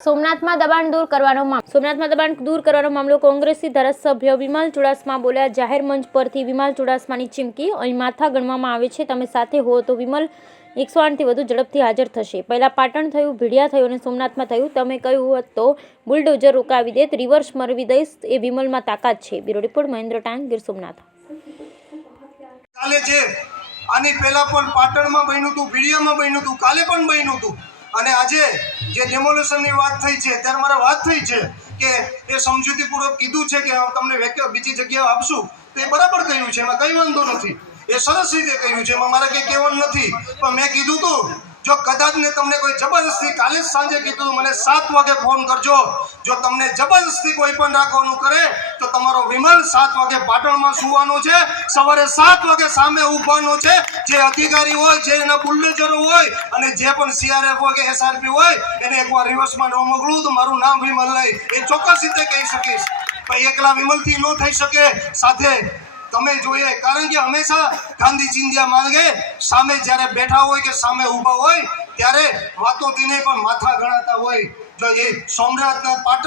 સોમનાથમાં દબાણ દૂર કરવાનો મામલો કોંગ્રેસી ધારાસભ્ય વિમલ ચુડાસમા બોલ્યા। જાહેર મંચ પરથી વિમલ ચુડાસમાની ચીમકી, અહીં માથા ગણવામાં આવે છે, તમે સાથે હો તો વિમલ 108થી વધુ ઝડપથી હાજર થશે। પહેલા પાટણ થયું, ભીડિયા થયું અને સોમનાથમાં થયું। તમે કહ્યું હોત તો બુલડોઝર રોકાવી દેત, રિવર્સ મરવી દઈશ, એ વિમલમાં તાકાત છે। બ્યુરો રિપોર્ટ મહેન્દ્ર ટાંક, ગીર સોમનાથ। કાલે છે આની પહેલા પણ પાટણમાં બન્યું હતું, ભીડિયામાં બન્યું હતું, કાલે પણ બન્યું હતું અને આજે જે ડેમોલેશનની વાત થઈ છે ત્યારે મારે વાત થઈ છે કે એ સમજૂતીપૂર્વક કીધું છે કે તમને બીજી જગ્યાએ આપશું, તો એ બરાબર કહ્યું છે, એમાં કંઈ વાંધો નથી, એ સરસ રીતે કહ્યું છે, એમાં મારે કંઈ કહેવાનું નથી। પણ મેં કીધું હતું જો કદાચ ને તમને કોઈ જબરદસ્તી, કાલે જ સાંજે કીધું મને 7 વાગે ફોન કરજો, જો તમને જબરદસ્તી કોઈ પણ રાખવાનું કરે તો તમારો વિમલ 7 વાગે પાટણમાં સુવાનો છે, સવારે 7 વાગે સામે ઊભવાનો છે। જે અધિકારી હોય, જે એના બુલડોઝરો હોય અને જે પણ CRF હોય કે SRP હોય એને એકવાર રિવર્સમાં ન મોકલું તો મારું નામ વિમલ નહીં, એ ચોક્કસ રીતે કહી શકીશ। પણ એકલા વિમલથી ન થઈ શકે, સાથે તમે જોઈએ, કારણ કે હંમેશા ગાંધી ચિંધ્યા માંગે સામે જ્યારે બેઠા હોય કે સામે ઊભા હોય ત્યારે વાતોથી નહીં પણ માથા ગણાતા હોય। જો એ સોમનાથના પાટણ